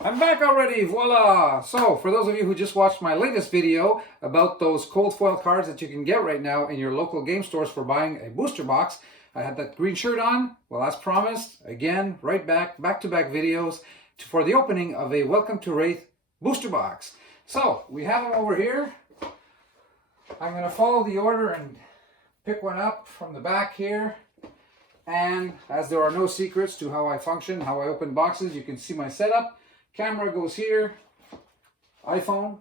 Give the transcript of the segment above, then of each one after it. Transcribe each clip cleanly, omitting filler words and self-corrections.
I'm back already, voila! So, for those of you who just watched my latest video about those cold foil cards that you can get right now in your local game stores for buying a booster box, I had that green shirt on. Well, as promised, again, right back-to-back videos for the opening of a Welcome to Rathe booster box. So, we have them over here. I'm going to follow the order and pick one up from the back here. And as there are no secrets to how I function, how I open boxes, you can see my setup. Camera goes here, iPhone,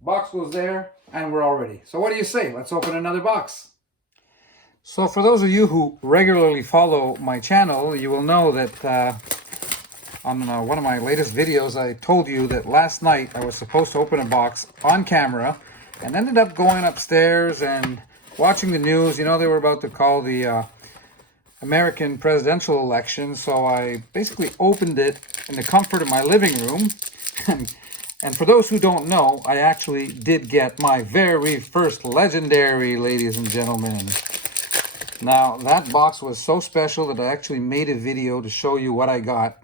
box goes there, and we're all ready. So what do you say? Let's open another box. So for those of you who regularly follow my channel, you will know that on one of my latest videos, I told you that last night I was supposed to open a box on camera and ended up going upstairs and watching the news. You know, they were about to call the American presidential election, so I basically opened it in the comfort of my living room. And for those who don't know, I actually did get my very first legendary, ladies and gentlemen. Now, that box was so special that I actually made a video to show you what I got.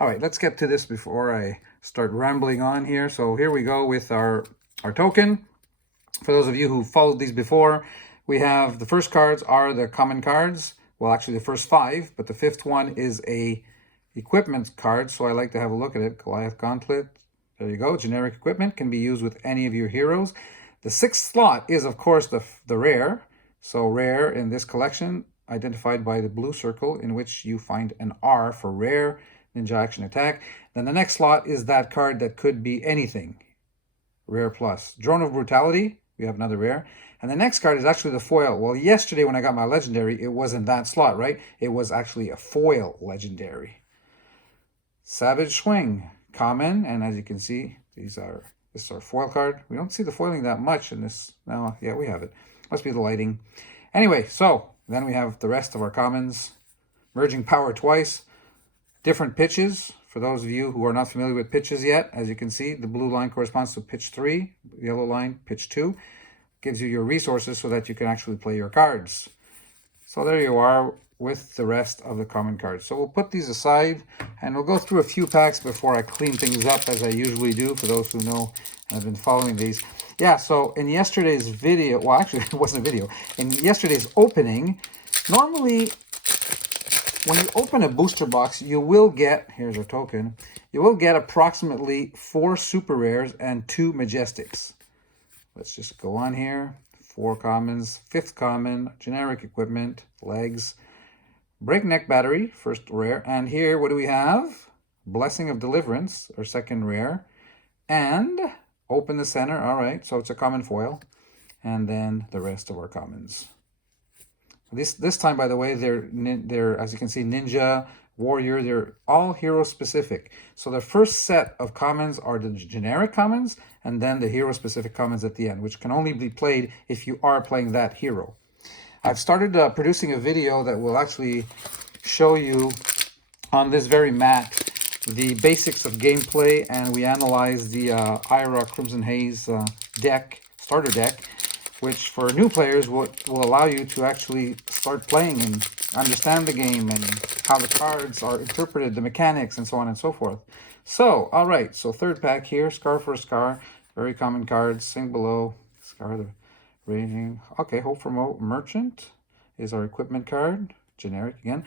All right, let's get to this before I start rambling on here. So here we go with our token. For those of you who followed these before, we have the first cards are the common cards. Well, actually the first 5, but the 5th one is a equipment card, so I like to have a look at it. Goliath Gauntlet, there you go. Generic equipment, can be used with any of your heroes. The 6th slot is, of course, the rare. So rare in this collection, identified by the blue circle, in which you find an R for rare, ninja action attack. Then the next slot is that card that could be anything. Rare plus. Drone of Brutality, we have another rare. And the next card is actually the foil. Well, yesterday when I got my legendary, it wasn't that slot, right? It was actually a foil legendary. Savage Swing, common, and as you can see, this is our foil card. We don't see the foiling that much in this. No, yeah, we have it. Must be the lighting. Anyway, so then we have the rest of our commons. Merging Power twice. Different pitches. For those of you who are not familiar with pitches yet, as you can see, the blue line corresponds to pitch 3, the yellow line, pitch 2. Gives you your resources so that you can actually play your cards. So there you are with the rest of the common cards. So we'll put these aside and we'll go through a few packs before I clean things up, as I usually do, for those who know and have been following these. Yeah, so in yesterday's video, well, actually it wasn't a video, in yesterday's opening, normally when you open a booster box, you will get, here's our token, you will get approximately 4 super rares and 2 majestics. Let's just go on here. 4 commons, 5th common, generic equipment, legs, breakneck battery, first rare. And here, what do we have? Blessing of Deliverance, our second rare. And open the center. All right, so it's a common foil. And then the rest of our commons. This time, by the way, they're as you can see, ninja, warrior, they're all hero specific. So the first set of commons are the generic commons, and then the hero specific commons at the end, which can only be played if you are playing that hero. I've started producing a video that will actually show you on this very mat the basics of gameplay, and we analyze the Ira Crimson Haze deck, starter deck, which for new players will allow you to actually start playing and understand the game and how the cards are interpreted, the mechanics, and so on and so forth. So, all right, so third pack here, Scar for Scar, very common cards, Sing Below, Scar the Raging. Okay, Hope for Merchant is our equipment card, generic again.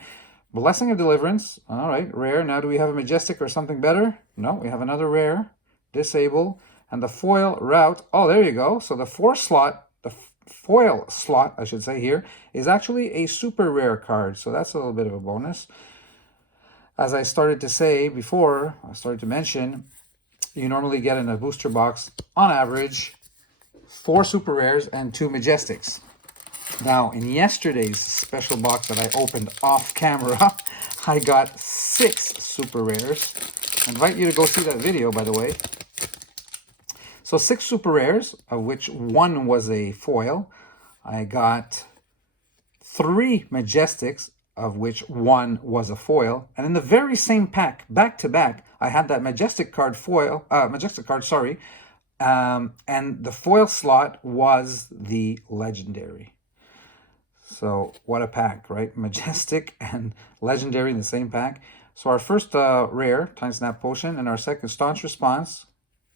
Blessing of Deliverance, all right, rare. Now do we have a majestic or something better? No, we have another rare, Disable, and the foil route. Oh, there you go. So the 4 slot, the foil slot, I should say here, is actually a super rare card. So that's a little bit of a bonus. As I started to say before, I started to mention, you normally get in a booster box, on average, 4 super rares and 2 majestics. Now, in yesterday's special box that I opened off camera, I got 6 super rares. I invite you to go see that video, by the way. So 6 super rares, of which 1 was a foil. I got 3 majestics, of which 1 was a foil. And in the very same pack, back to back, I had that majestic card foil, and the foil slot was the legendary. So what a pack, right? Majestic and legendary in the same pack. So our first rare, Time Snap Potion, and our second Staunch Response,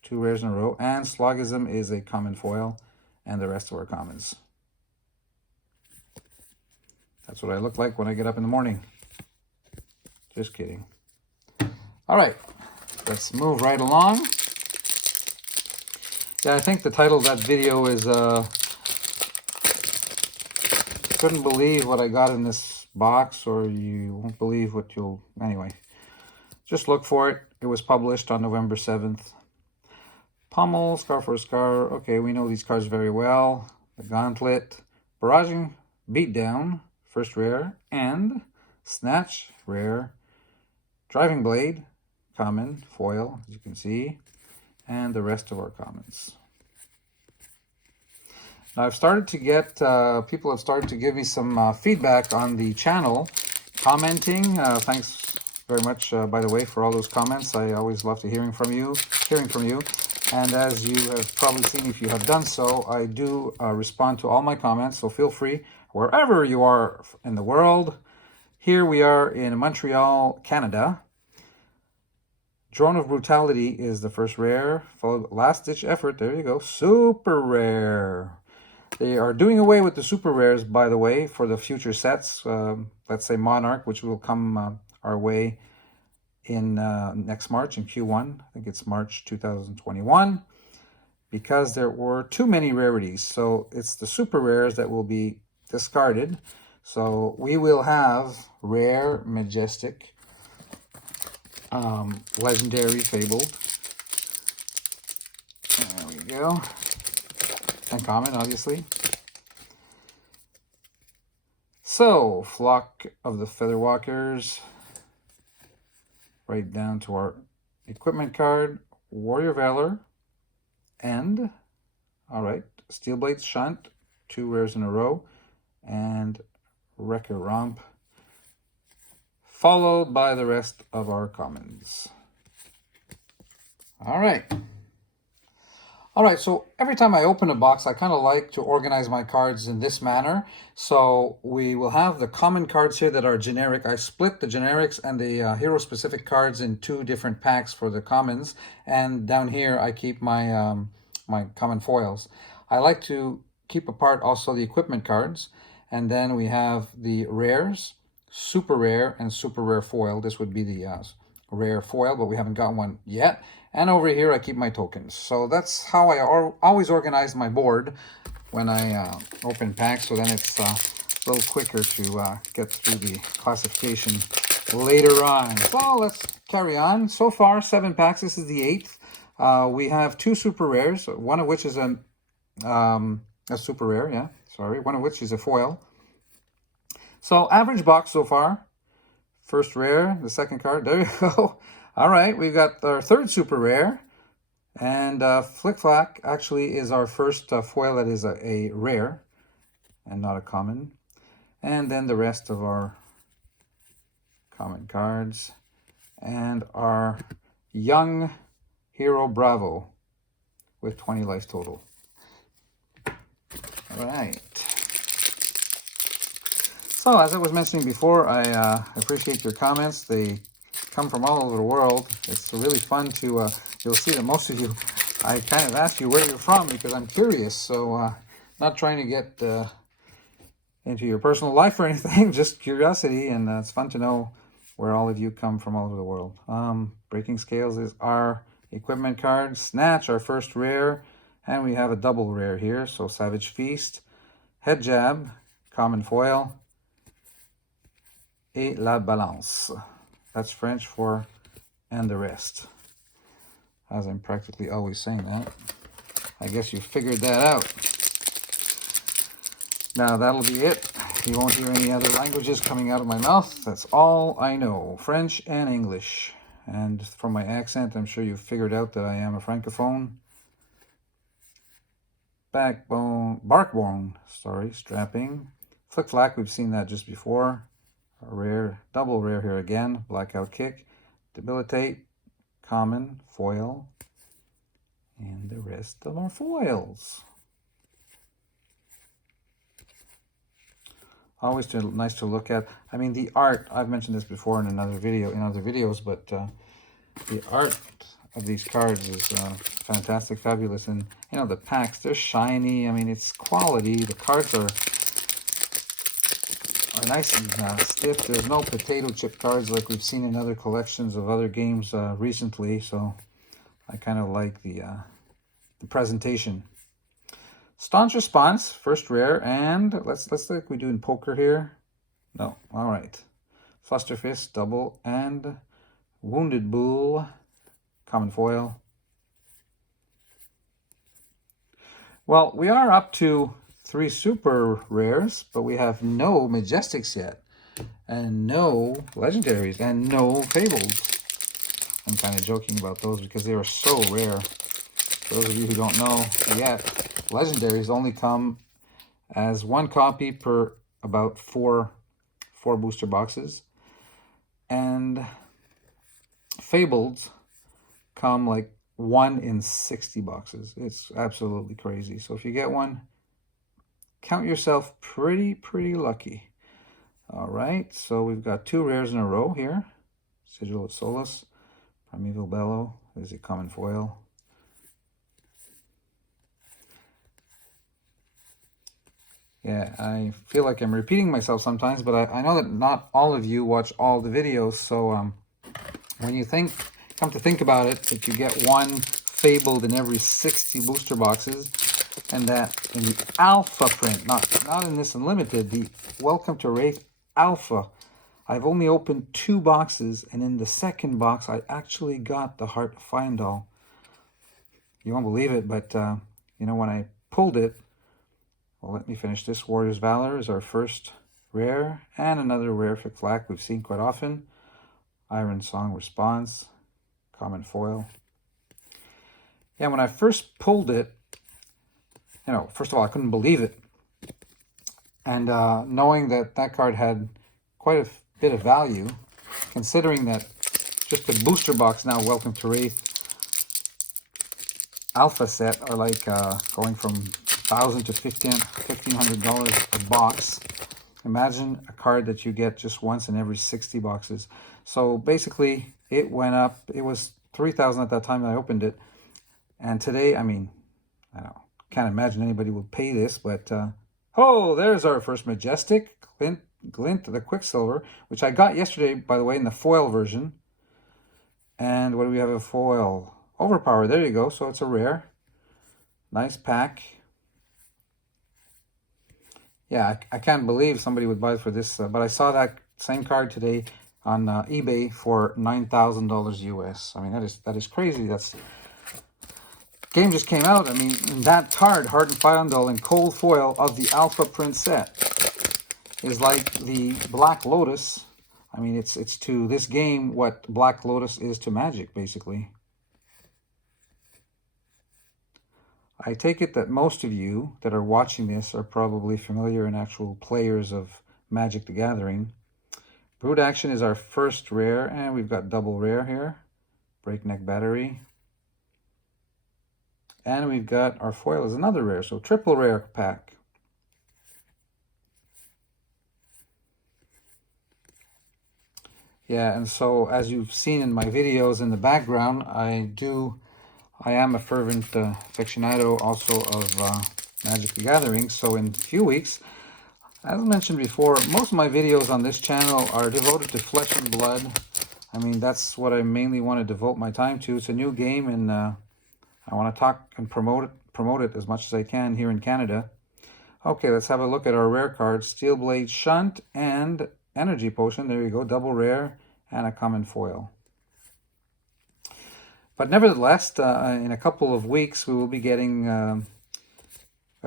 2 rares in a row, and Slogism is a common foil, and the rest of our commons. That's what I look like when I get up in the morning. Just kidding. All right, let's move right along. Yeah, I think the title of that video is couldn't believe what I got in this box, or you won't believe what you'll... Anyway, just look for it. It was published on November 7th. Pummel, Scar for a Scar. Okay, we know these cards very well. The Gauntlet, Barraging Beatdown, first rare, and Snatch, rare. Driving Blade, common, foil, as you can see, and the rest of our commons. Now I've started to get, people have started to give me some feedback on the channel, commenting. Thanks very much, by the way, for all those comments. I always love to hearing from you. And as you have probably seen, if you have done so, I do respond to all my comments. So feel free, wherever you are in the world. Here we are in Montreal, Canada. Drone of Brutality is the first rare, followed Last Ditch Effort. There you go, super rare. They are doing away with the super rares, by the way, for the future sets. Let's say Monarch, which will come our way in next March, in Q1. I think it's March 2021, because there were too many rarities. So it's the super rares that will be discarded. So we will have rare, majestic, legendary, fabled. There we go. Uncommon, obviously. So, Flock of the Featherwalkers, right down to our equipment card, Warrior Valor, and, all right, Steelblade Shunt, 2 rares in a row, and Wrecker Romp, followed by the rest of our commons. All right. All right, so every time I open a box, I kind of like to organize my cards in this manner. So we will have the common cards here that are generic. I split the generics and the hero-specific cards in 2 different packs for the commons. And down here, I keep my, my common foils. I like to keep apart also the equipment cards. And then we have the rares, super rare, and super rare foil. This would be the rare foil, but we haven't got one yet. And over here, I keep my tokens. So that's how I always organize my board when I open packs. So then it's a little quicker to get through the classification later on. So let's carry on. So far, 7 packs. This is the 8th. We have 2 super rares, one of which is a super rare, yeah, sorry. One of which is a foil. So average box so far. First rare, the second card, there you go. All right, we've got our 3rd super rare. And Flick Flack actually is our first foil that is a rare and not a common. And then the rest of our common cards. And our Young Hero Bravo with 20 life total. All right. So, as I was mentioning before, I appreciate your comments. They come from all over the world. It's really fun to, you'll see that most of you, I kind of ask you where you're from because I'm curious. So, not trying to get into your personal life or anything, just curiosity. And it's fun to know where all of you come from all over the world. Breaking Scales is our equipment card. Snatch, our first rare. And we have a double rare here. So, Savage Feast, Head Jab, common foil, et la balance. That's French for and the rest. As I'm practically always saying that. I guess you figured that out. Now that'll be it. You won't hear any other languages coming out of my mouth. That's all I know. French and English. And from my accent, I'm sure you've figured out that I am a francophone. Barkbone, sorry, strapping. Flick Flack, we've seen that just before. A rare, double rare here again. Blackout Kick, Debilitate, common, foil, and the rest of our foils. Always nice to look at. I mean, the art, I've mentioned this before in another video, in other videos, but the art of these cards is fantastic, fabulous. And, you know, the packs, they're shiny. I mean, it's quality. The cards are nice and stiff. There's no potato chip cards like we've seen in other collections of other games recently. So I kind of like the presentation. Staunch Response, first rare, and let's like we do in poker here. No, all right. Fluster Fist, double, and Wounded Bull, common foil. Well, we are up to 3 super rares, but we have no Majestics yet, and no Legendaries, and no Fables. I'm kind of joking about those because they are so rare. For those of you who don't know yet, Legendaries only come as 1 copy per about four booster boxes, and Fabled come like 1 in 60 boxes. It's absolutely crazy. So if you get one, count yourself pretty lucky. All right, so we've got 2 rares in a row here. Sigil of Solus, Primeval Bellow, there's a common foil. Yeah, I feel like I'm repeating myself sometimes, but I know that not all of you watch all the videos, so when you come to think about it, that you get 1 Fabled in every 60 booster boxes, and that in the Alpha print, not in this Unlimited, the Welcome to Rathe Alpha, I've only opened 2 boxes, and in the second box, I actually got the Heart of Fyendal. You won't believe it, but you know, when I pulled it, well, let me finish this. Warrior's Valor is our first rare, and another rare Flick we've seen quite often. Iron Song Response, common foil. Yeah, when I first pulled it, you know, first of all, I couldn't believe it. And knowing that that card had quite a bit of value, considering that just the booster box now, Welcome to Rathe Alpha set, are like going from $1,000 to $1,500 a box. Imagine a card that you get just once in every 60 boxes. So basically, it went up. It was $3,000 at that time that I opened it. And today, I mean, I don't, can't imagine anybody would pay this, but oh, there's our first Majestic, Glint the Quicksilver, which I got yesterday, by the way, in the foil version. And what do we have? A foil? Overpower, there you go. So it's a rare. Nice pack. Yeah, I can't believe somebody would buy it for this, but I saw that same card today on eBay for $9,000 US. I mean, that is crazy. That's game just came out. I mean, that card, Heart and Fyendal in cold foil of the Alpha print set, is like the Black Lotus. I mean, it's to this game what Black Lotus is to Magic, basically. I take it that most of you that are watching this are probably familiar and actual players of Magic the Gathering. Brood Action is our first rare, and we've got double rare here. Breakneck Battery. And we've got our foil is another rare, so triple rare pack. Yeah, and so as you've seen in my videos in the background, I am a fervent aficionado also of Magic the Gathering. So in a few weeks, as I mentioned before, most of my videos on this channel are devoted to Flesh and Blood. I mean, that's what I mainly want to devote my time to. It's a new game, and I want to talk and promote it as much as I can here in Canada. Okay, let's have a look at our rare cards. Steelblade Shunt and Energy Potion. There you go, double rare and a common foil. But nevertheless, in a couple of weeks, we will be getting a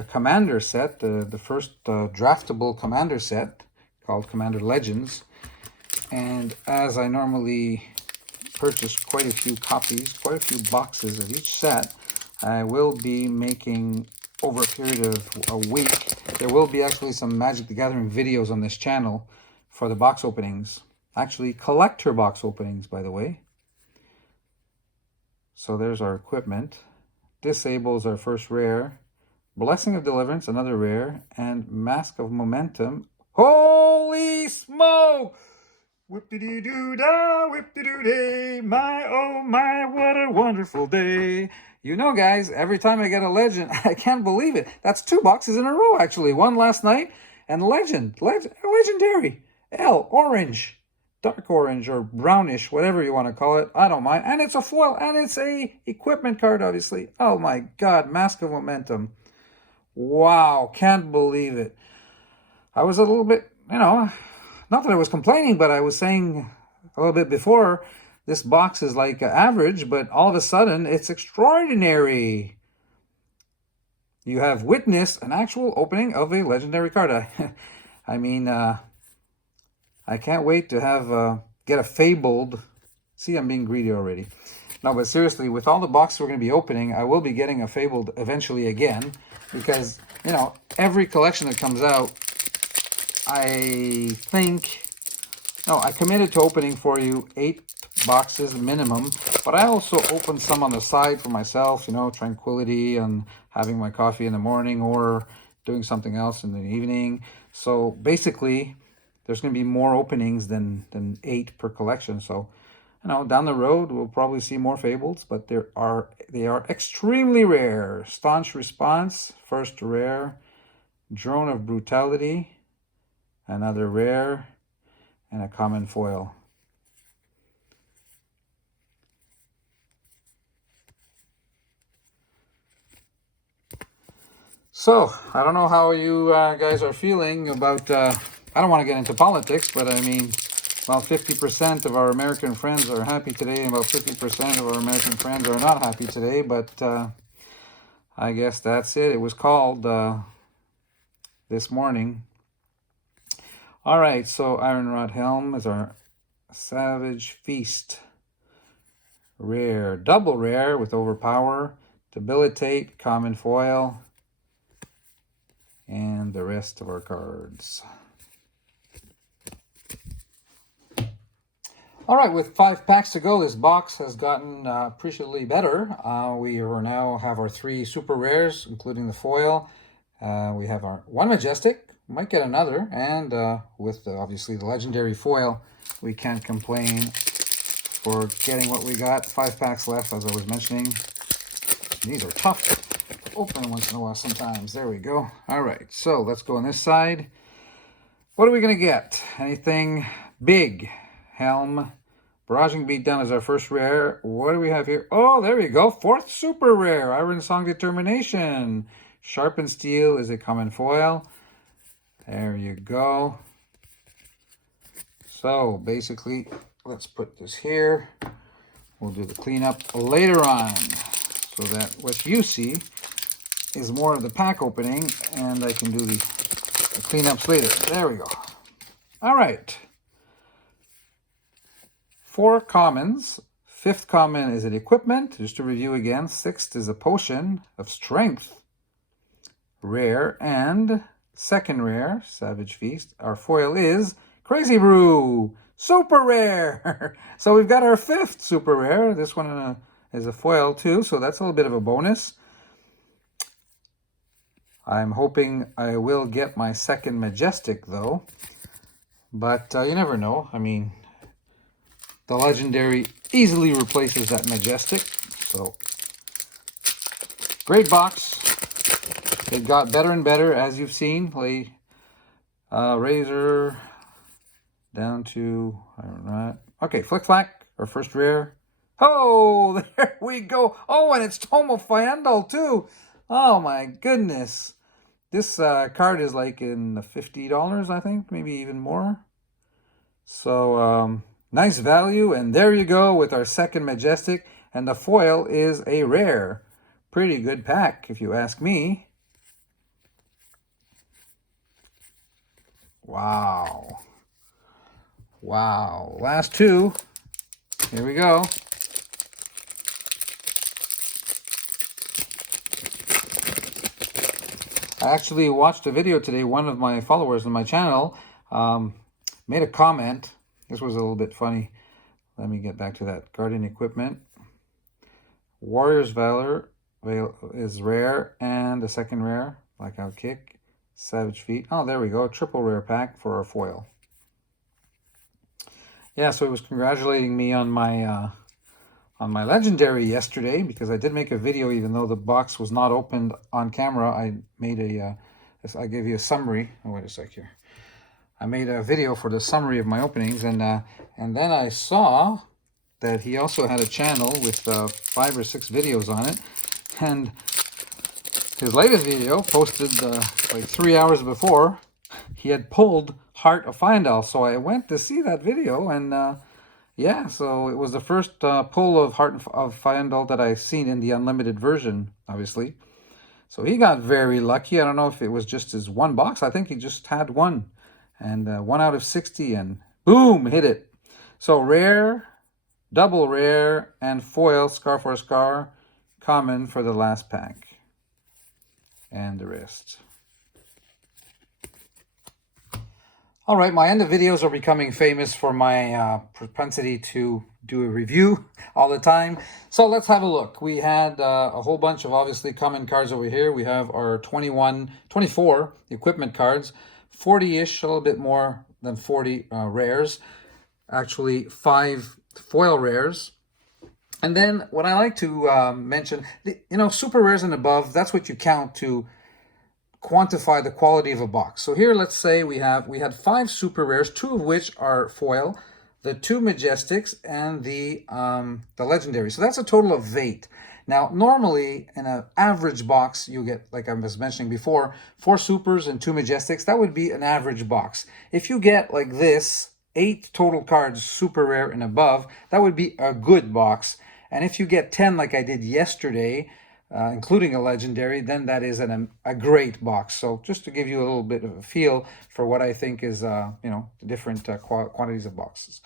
Commander set, the first draftable Commander set called Commander Legends. And as I normally purchase quite a few copies, quite a few boxes of each set, I will be making, over a period of a week, there will be actually some Magic the Gathering videos on this channel for the box openings. Actually, collector box openings, by the way. So there's our equipment. Disable is our first rare. Blessing of Deliverance, another rare. And Mask of Momentum. Oh! smoke! Whip-de-doo-dah, whip-de-doo-day, my, oh my, what a wonderful day. You know, guys, every time I get a legend, I can't believe it. That's 2 boxes in a row, actually. One last night, and legendary, orange, dark orange or brownish, whatever you want to call it. I don't mind. And it's a foil, and it's a equipment card, obviously. Oh my God, Mask of Momentum. Wow, can't believe it. I was a little bit, not that I was complaining, but I was saying a little bit before, this box is like average, but all of a sudden it's extraordinary. You have witnessed an actual opening of a legendary card. I mean, I can't wait to have get a fabled. See, I'm being greedy already. No, but seriously, with all the boxes we're going to be opening, I will be getting a fabled eventually again, because every collection that comes out, I committed to opening for you 8 boxes minimum, but I also opened some on the side for myself, tranquility and having my coffee in the morning or doing something else in the evening. So basically, there's going to be more openings than 8 per collection. So, down the road, we'll probably see more fables, but they are extremely rare. Staunch Response, first rare. Drone of Brutality, another rare, and a common foil. So, I don't know how you guys are feeling about, I don't want to get into politics, but I mean, about 50% of our American friends are happy today, and about 50% of our American friends are not happy today, but I guess that's it. It was called this morning. All right, so Ironrod Helm is our Savage Feast. Rare, double rare with Overpower, Debilitate, common foil, and the rest of our cards. All right, with 5 packs to go, this box has gotten appreciably better. We now have our 3 super rares, including the foil. We have our 1 Majestic, might get another, and with obviously the legendary foil, we can't complain for getting what we got. 5 packs left, as I was mentioning. These are tough to open once in a while sometimes. There we go. All right, so let's go on this side. What are we going to get? Anything big? Helm. Barraging Beatdown is our first rare. What do we have here? Oh, there we go. 4th super rare. Iron Song Determination. Sharpened Steel is a common foil. There you go. So basically, let's put this here. We'll do the cleanup later on, so that what you see is more of the pack opening, and I can do the cleanups later. There we go. All right. 4 commons. 5th common is an equipment, just to review again. 6th is a potion of strength. Rare, and 2nd rare, Savage Feast. Our foil is Crazy Brew, super rare. So we've got our 5th super rare. This one is a foil too, so that's a little bit of a bonus. I'm hoping I will get my 2nd Majestic though, but you never know. I mean, the legendary easily replaces that Majestic, so great box. It got better and better, as you've seen. Razor down to, I don't know. Okay, Flick Flack, our first rare. Oh, there we go. Oh, and it's Tomo Fiendal too. Oh my goodness. This card is like in the $50, I think, maybe even more. So, nice value, and there you go with our 2nd Majestic, and the foil is a rare. Pretty good pack, if you ask me. Wow. Wow. Last 2. Here we go. I actually watched a video today. One of my followers on my channel made a comment. This was a little bit funny. Let me get back to that. Guardian Equipment. Warrior's Valor is rare, and the 2nd rare, Blackout Kick. Savage Feet. Oh, there we go. Triple rare pack for our foil. Yeah, so he was congratulating me on my legendary yesterday, because I did make a video even though the box was not opened on camera. I made I gave you a summary. Oh, wait a sec here. I made a video for the summary of my openings, and then I saw that he also had a channel with 5 or 6 videos on it, and his latest video, posted like 3 hours before, he had pulled Heart of Fyendal. So I went to see that video, and yeah, so it was the first pull of Heart of Fyendal that I've seen in the Unlimited version, obviously. So he got very lucky. I don't know if it was just his one box. I think he just had one. And 1 out of 60, and boom, hit it. So rare, double rare, and foil, scar for a scar, common for the last pack. And the rest. All right, my end of videos are becoming famous for my propensity to do a review all the time. So let's have a look. We had a whole bunch of obviously common cards over here. We have our 24 equipment cards, 40-ish, a little bit more than 40 rares. Actually, 5 foil rares. And then what I like to mention, super rares and above, that's what you count to quantify the quality of a box. So here, let's say we had 5 super rares, 2 of which are foil, the 2 majestics, and the legendary. So that's a total of 8. Now, normally in an average box, you get, like I was mentioning before, 4 supers and 2 majestics. That would be an average box. If you get like this, 8 total cards, super rare and above, that would be a good box. And if you get 10 like I did yesterday, including a legendary, then that is a great box. So just to give you a little bit of a feel for what I think is, the different quantities of boxes.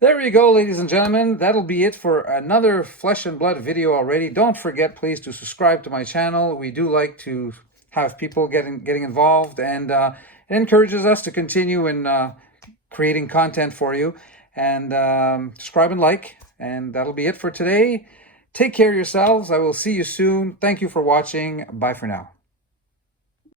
There you go, ladies and gentlemen. That'll be it for another Flesh and Blood video already. Don't forget, please, to subscribe to my channel. We do like to have people getting involved, and it encourages us to continue in creating content for you. And subscribe and like, and that'll be it for today. Take care of yourselves. I will see you soon. Thank you for watching. Bye for now.